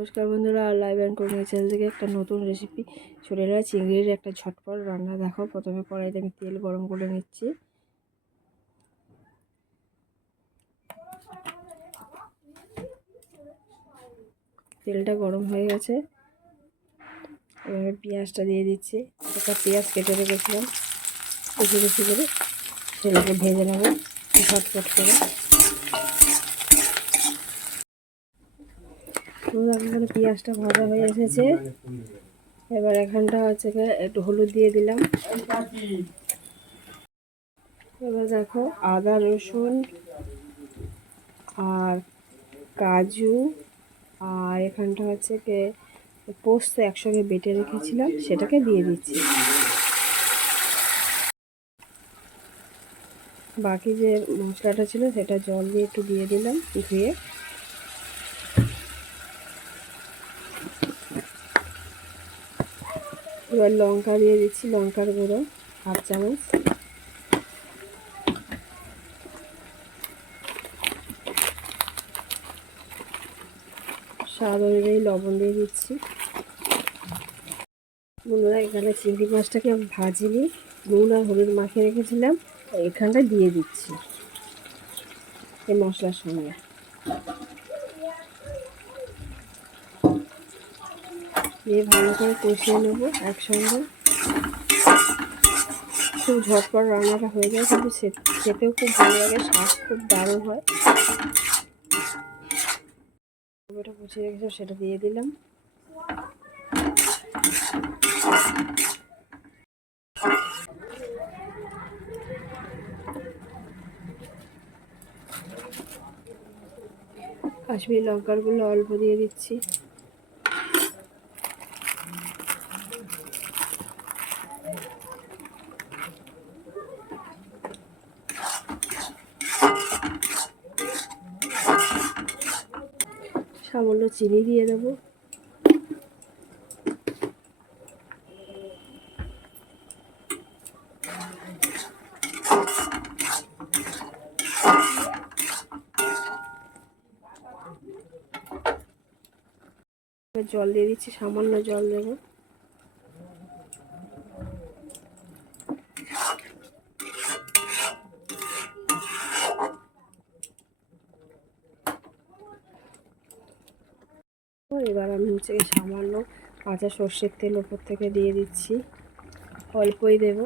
নমস্কার বন্ধুরা, live and কোরিং channel থেকে একটা নতুন রেসিপি এলাম। চিংড়ির একটা ঝটপট রান্না। দেখো, প্রথমে কড়াইতে আমি তেল গরম করে নিচ্ছি। তেলটা গরম হয়ে গেছে। এবার পেঁয়াজটা দিয়ে দিচ্ছি। একটা পেঁয়াজ কেটে রেখেছিলাম। কুচি কুচি করে? সেটাকে ভেজে নেব। ঝটপট করে। করে পেঁয়াজটা ভাজা হয়ে এসেছে। এবার এখানটা হচ্ছে একটু হলুদ দিয়ে দিলাম। এবার দেখো আদা, রসুন আর কাজু আর এখানটা হচ্ছে গিয়ে পোস্ত একসঙ্গে বেটে রেখেছিলাম, সেটাকে দিয়ে দিচ্ছি। বাকি যে মশলাটা ছিল সেটা জল দিয়ে একটু দিয়ে দিলাম, ধুয়ে এবার লঙ্কা দিয়ে দিচ্ছি, লঙ্কার গুঁড়ো, হাফ চামচ। স্বাদ অনুযায়ী লবণ দিয়ে দিচ্ছি। বন্ধুরা, এখানে চিংড়ি মাছটাকে ভাজিনি, নুন আর হলুদ মাখিয়ে রেখেছিলাম এখানটা দিয়ে দিচ্ছি এই মশলার সঙ্গে। দিয়ে ভালো করে কষিয়ে নেব একসঙ্গে। খুব ঝটপট রান্নাটা হয়ে যায়, কিন্তু খেতেও খুব ভালো লাগে, স্বাদ খুব দারুণ হয়। ওটা কুচিয়ে রেখেছো, সেটা দিয়ে দিলাম। কাশ্মীরি লঙ্কারগুলো অল্প দিয়ে দিচ্ছি। সামান্য চিনি দিয়ে দেবো। জল দিয়ে দিচ্ছি সামান্য জল দেবো। এবার আমি হচ্ছে সামান্য কাঁচা সর্ষের তেল ওপর থেকে দিয়ে দিচ্ছি। অল্পই দেব।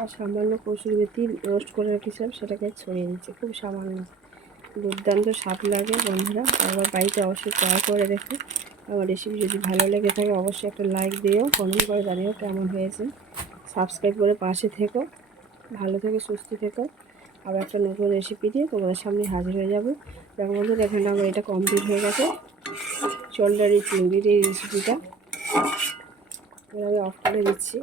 আর সামান্য কসুর মেথি রোস্ট করে রেখেছিলাম, সেটাকে ছড়িয়ে দিচ্ছি। খুব সামান্য। দুর্দান্ত স্বাদ লাগে বন্ধুরা। আবার বাড়িতে অবশ্যই ট্রাই করে দেখো। আমার রেসিপি যদি ভালো লেগে থাকে, অবশ্যই একটা লাইক দিও কমেন্ট করে জানিও কেমন হয়েছে। সাবস্ক্রাইব করে পাশে থেকো। ভালো থেকে সুস্থ থেকো। আবার একটা নতুন রেসিপি দিয়ে তোমাদের সামনে হাজির হয়ে যাব। দেখো বন্ধু এখানে আমার এটা কমপ্লিট হয়ে গেছে। চন্ডারি চিংড়ির এই রেসিপিটা এবার আমি অফ করে দিচ্ছি।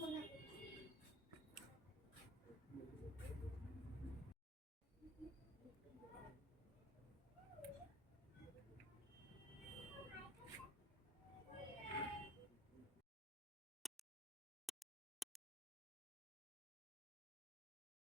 বলল